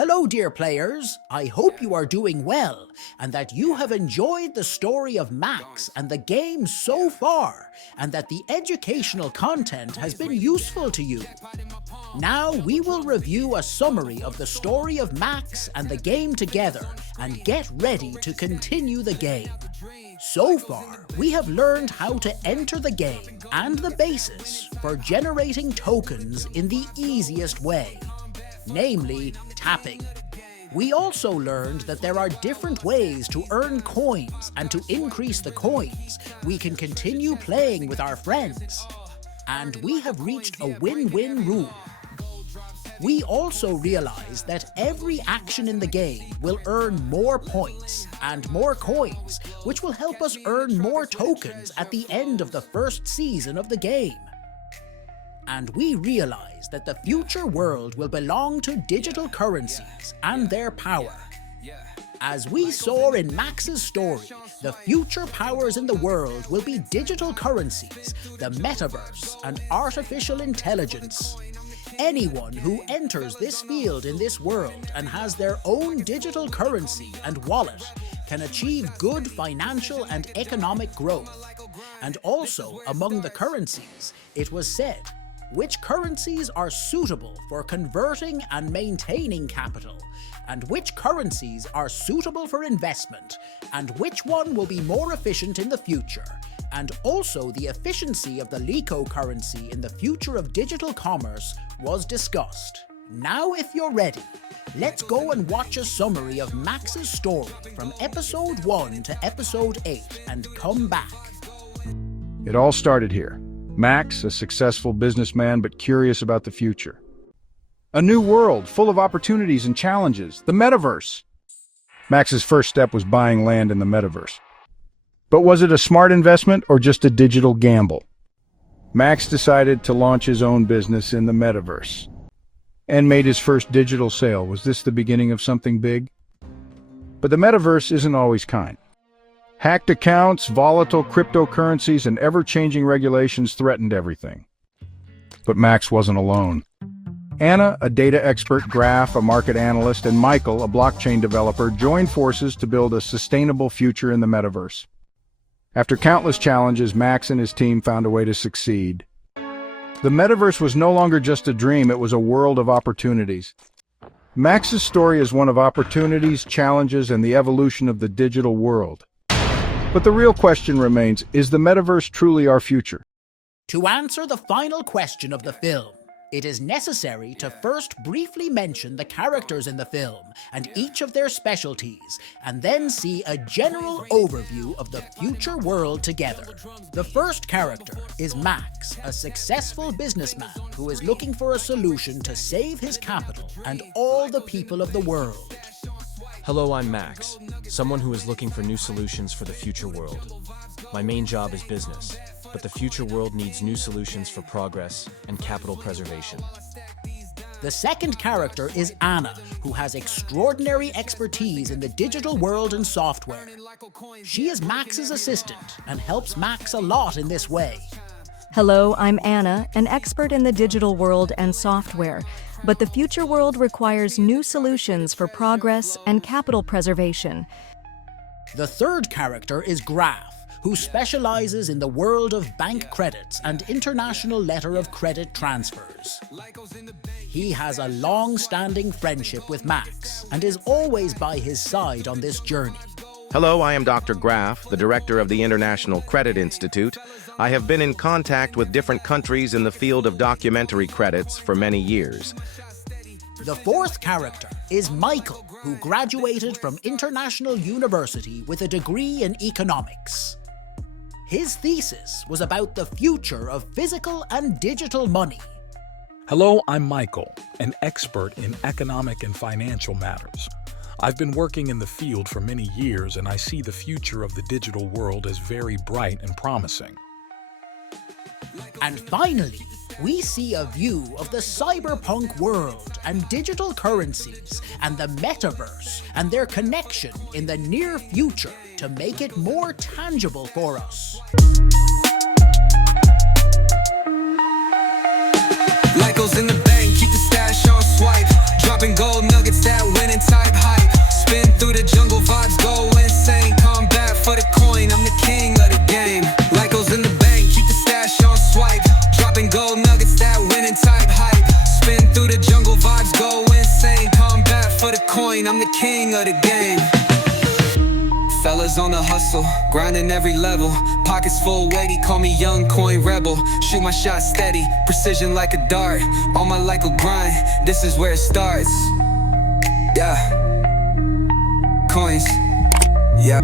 Hello, dear players. I hope you are doing well and that you have enjoyed the story of Max and the game so far, and that the educational content has been useful to you. Now we will review a summary of the story of Max and the game together and get ready to continue the game. So far, we have learned how to enter the game and the basis for generating tokens in the easiest way, namely tapping. We also learned that there are different ways to earn coins, and to increase the coins, we can continue playing with our friends. And we have reached a win-win rule. We also realized that every action in the game will earn more points and more coins, which will help us earn more tokens at the end of the first season of the game. And we realized that the future world will belong to digital currencies and their power. As we saw in Max's story, the future powers in the world will be digital currencies, the Metaverse, and artificial intelligence. Anyone who enters this field in this world and has their own digital currency and wallet can achieve good financial and economic growth. And also, among the currencies, it was said, which currencies are suitable for converting and maintaining capital, and which currencies are suitable for investment, and which one will be more efficient in the future, and also the efficiency of the Liko currency in the future of digital commerce was discussed. Now if you're ready, let's go and watch a summary of Max's story from episode 1 to episode 8 and come back. It all started here. Max, a successful businessman but curious about the future. A new world full of opportunities and challenges, the Metaverse. Max's first step was buying land in the Metaverse. But was it a smart investment or just a digital gamble? Max decided to launch his own business in the Metaverse and made his first digital sale. Was this the beginning of something big? But the Metaverse isn't always kind. Hacked accounts, volatile cryptocurrencies, and ever-changing regulations threatened everything. But Max wasn't alone. Anna, a data expert, Graf, a market analyst, and Michael, a blockchain developer, joined forces to build a sustainable future in the Metaverse. After countless challenges, Max and his team found a way to succeed. The Metaverse was no longer just a dream, it was a world of opportunities. Max's story is one of opportunities, challenges, and the evolution of the digital world. But the real question remains, is the Metaverse truly our future? To answer the final question of the film, it is necessary to first briefly mention the characters in the film and each of their specialties, and then see a general overview of the future world together. The first character is Max, a successful businessman who is looking for a solution to save his capital and all the people of the world. Hello, I'm Max, someone who is looking for new solutions for the future world. My main job is business, but the future world needs new solutions for progress and capital preservation. The second character is Anna, who has extraordinary expertise in the digital world and software. She is Max's assistant and helps Max a lot in this way. Hello, I'm Anna, an expert in the digital world and software, but the future world requires new solutions for progress and capital preservation. The third character is Graf, who specializes in the world of bank credits and international letter of credit transfers. He has a long-standing friendship with Max and is always by his side on this journey. Hello, I am Dr. Graf, the director of the International Credit Institute. I have been in contact with different countries in the field of documentary credits for many years. The fourth character is Michael, who graduated from International University with a degree in economics. His thesis was about the future of physical and digital money. Hello, I'm Michael, an expert in economic and financial matters. I've been working in the field for many years, and I see the future of the digital world as very bright and promising. And finally, we see a view of the cyberpunk world and digital currencies and the Metaverse and their connection in the near future to make it more tangible for us. Liko's in the bank, keep the stash on swipe. Dropping gold nuggets that winning type hype. Spin through the jungle, vibes go insane. Combat for the coin, I'm the king of the game. Liko's in the bank, keep the stash on swipe. Dropping gold nuggets, that winning type hype. Spin through the jungle, vibes go insane. Combat for the coin, I'm the king of the game. Fellas on the hustle, grinding every level. Pockets full weighty, call me young coin rebel. Shoot my shot steady, precision like a dart. On my Liko grind, this is where it starts. Yeah. Coins. Yeah.